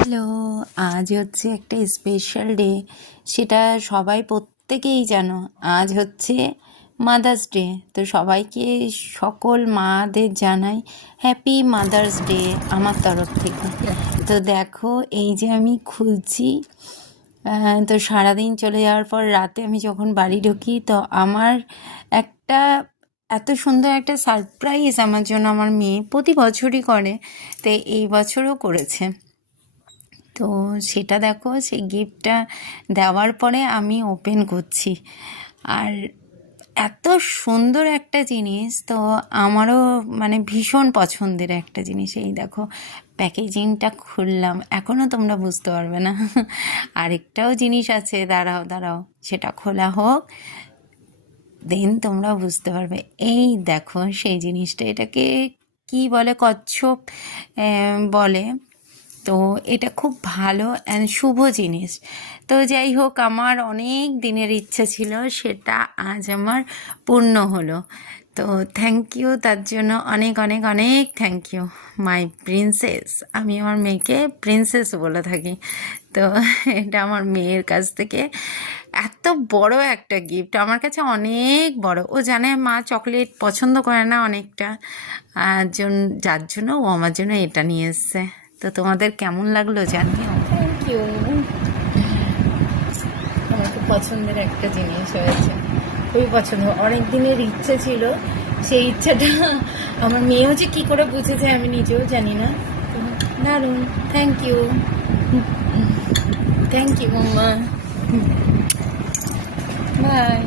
Hello, আজ হচ্ছে একটা স্পেশাল ডে। সেটা সবাই প্রত্যেকেই জানো। আজ হচ্ছে মাদার্স ডে। তো সবাইকে, সকল মাদের জানাই হ্যাপি মাদার্স ডে আমার তরফ থেকে। তো দেখো, এই যে আমি খুলছি। তো সারাদিন চলে যাওয়ার পর রাতে আমি যখন বাড়ি ঢুকি, তো আমার একটা এত সুন্দর একটা সারপ্রাইজ আমার জন্য আমার মেয়ে প্রতি বছরই করে, তো এই বছরও করেছে। তো সেটা দেখো, সেই গিফটটা দেওয়ার পরে আমি ওপেন করছি। আর এত সুন্দর একটা জিনিস, তো আমারও মানে ভীষণ পছন্দের একটা জিনিস। এই দেখো, প্যাকেজিংটা খুললাম, এখনও তোমরা বুঝতে পারবে না। আরেকটাও জিনিস আছে, দাঁড়াও দাঁড়াও, সেটা খোলা হোক, দেন তোমরা বুঝতে পারবে। এই দেখো সেই জিনিসটা, এটাকে কি বলে, কচ্ছপ বলে। তো এটা খুব ভালো অ্যান্ড শুভ জিনিস। তো যাই হোক, আমার অনেক দিনের ইচ্ছা ছিল, সেটা আজ আমার পূর্ণ হলো। তো থ্যাংক ইউ, তার জন্য অনেক অনেক অনেক থ্যাংক ইউ মাই প্রিন্সেস। আমি আমার মেয়েকে প্রিন্সেস বলে থাকি। তো এটা আমার মেয়ের কাছ থেকে এত বড় একটা গিফট, আমার কাছে অনেক বড়। ও জানে মা চকলেট পছন্দ করে না অনেকটা, যার জন্য ও আমার জন্য এটা নিয়ে এসছে। তো তোমাদের কেমন লাগলো জানিও। Thank you. আমার খুব পছন্দের একটা জিনিস হয়েছে, খুবই পছন্দ। অনেক দিনের ইচ্ছে ছিল, সেই ইচ্ছাটা আমার মেয়েও যে কী করে বুঝেছে আমি নিজেও জানি না। দারুণ, thank you, thank you mamma, by.